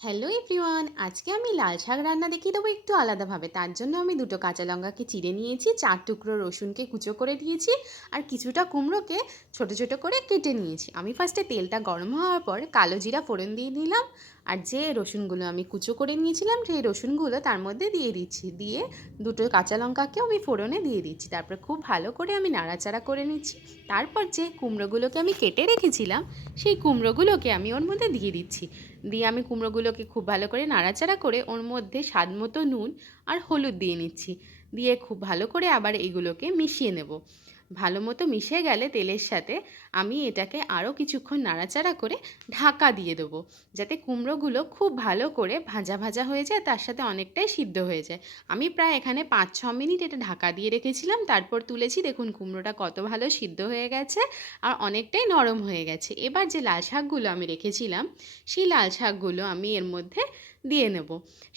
Hello everyone, আজকে আমি লাল শাক রান্না দেখিয়ে দেবো একটু আলাদাভাবে। তার জন্য আমি দুটো কাঁচা লঙ্কাকে চিড়ে নিয়েছি, 4 টুকরো রসুনকে কুচো করে দিয়েছি, আর কিছুটা কুমড়োকে ছোট ছোট করে কেটে নিয়েছি। আমি ফার্স্টে তেলটা গরম হওয়ার পর কালো জিরা ফোড়ন দিয়ে দিলাম, আর যে রসুনগুলো আমি কুচো করে নিয়েছিলাম সেই রসুনগুলো তার মধ্যে দিয়ে দিচ্ছি। দিয়ে দুটো কাঁচা লঙ্কাকেও আমি ফোড়নে দিয়ে দিচ্ছি। তারপর খুব ভালো করে আমি নাড়াচাড়া করে নিচ্ছি। তারপর যে কুমড়োগুলোকে আমি কেটে রেখেছিলাম সেই কুমড়োগুলোকে আমি ওর মধ্যে দিয়ে দিচ্ছি। দিয়ে আমি কুমড়োগুলোকে খুব ভালো করে নাড়াচাড়া করে ওর মধ্যে স্বাদ মতো নুন আর হলুদ দিয়ে নিচ্ছি। দিয়ে খুব ভালো করে আবার এগুলোকে মিশিয়ে নেব। ভালো মতো মিশে গেলে তেলের সাথে আমি এটাকে আরও কিছুক্ষণ নাড়াচাড়া করে ঢাকা দিয়ে দেবো, যাতে কুমড়োগুলো খুব ভালো করে ভাজা ভাজা হয়ে যায়, তার সাথে অনেকটাই সিদ্ধ হয়ে যায়। আমি প্রায় এখানে 5-6 মিনিট এটা ঢাকা দিয়ে রেখেছিলাম, তারপর তুলেছি। দেখুন কুমড়োটা কত ভালো সিদ্ধ হয়ে গেছে আর অনেকটাই নরম হয়ে গেছে। এবার যে লাল শাকগুলো আমি রেখেছিলাম সেই লাল শাকগুলো আমি এর মধ্যে দিয়ে নেব।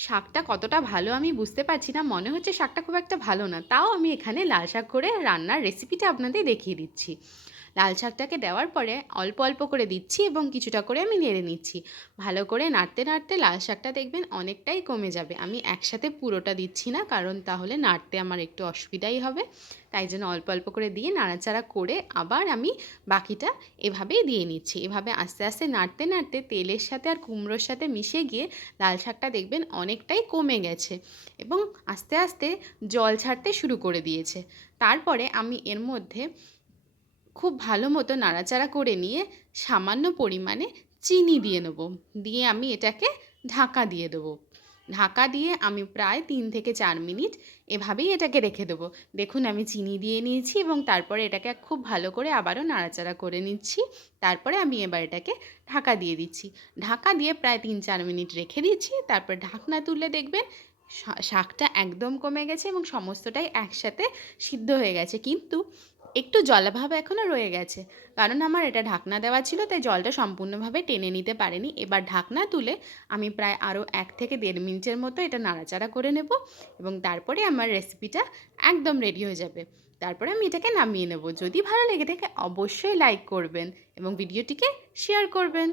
শাকটা কতটা ভালো আমি বুঝতে পারছি না, মনে হচ্ছে শাকটা খুব একটা ভালো না, তাও আমি এখানে লাল শাক করে রান্নার রেসিপিটা আপনাদের দেখিয়ে দিচ্ছি। লাল শাকটাকে দেওয়ার পরে অল্প অল্প করে দিচ্ছি এবং কিছুটা করে আমি নেড়ে নিচ্ছি। ভালো করে নাড়তে নাড়তে লাল শাকটা দেখবেন অনেকটাই কমে যাবে। আমি একসাথে পুরোটা দিচ্ছি না, কারণ তাহলে নাড়তে আমার একটু অসুবিধাই হবে। তাই জন্য অল্প অল্প করে দিয়ে নাড়াচাড়া করে আবার আমি বাকিটা এভাবেই দিয়ে নিচ্ছি। এভাবে আস্তে আস্তে নাড়তে নাড়তে তেলের সাথে আর কুমড়োর সাথে মিশে গিয়ে লাল শাকটা দেখবেন অনেকটাই কমে গেছে এবং আস্তে আস্তে জল ছাড়তে শুরু করে দিয়েছে। তারপরে আমি এর মধ্যে খুব ভালো মতো নাড়াচাড়া করে নিয়ে সামান্য পরিমাণে চিনি দিয়ে নেব। দিয়ে আমি এটাকে ঢাকা দিয়ে দেবো। ঢাকা দিয়ে আমি প্রায় 3 থেকে 4 মিনিট এভাবেই এটাকে রেখে দেবো। দেখুন আমি চিনি দিয়ে নিয়েছি এবং তারপরে এটাকে খুব ভালো করে আবারও নাড়াচাড়া করে নিচ্ছি। তারপরে আমি এবার এটাকে ঢাকা দিয়ে দিচ্ছি। ঢাকা দিয়ে প্রায় 3-4 মিনিট রেখে দিচ্ছি। তারপর ঢাকনা তুলে দেখবেন শাকটা একদম কমে গেছে এবং সমস্তটাই একসাথে সিদ্ধ হয়ে গেছে, কিন্তু একটু জলাভাব এখনও রয়ে গেছে, কারণ আমার এটা ঢাকনা দেওয়া ছিল, তাই জলটা সম্পূর্ণভাবে টেনে নিতে পারেনি। এবার ঢাকনা তুলে আমি প্রায় আরও 1 থেকে 1.5 মিনিটের মতো এটা নাড়াচাড়া করে নেব এবং তারপরে আমার রেসিপিটা একদম রেডি হয়ে যাবে। তারপরে আমি এটাকে নামিয়ে নেব। যদি ভালো লেগে থাকে অবশ্যই লাইক করবেন এবং ভিডিওটিকে শেয়ার করবেন।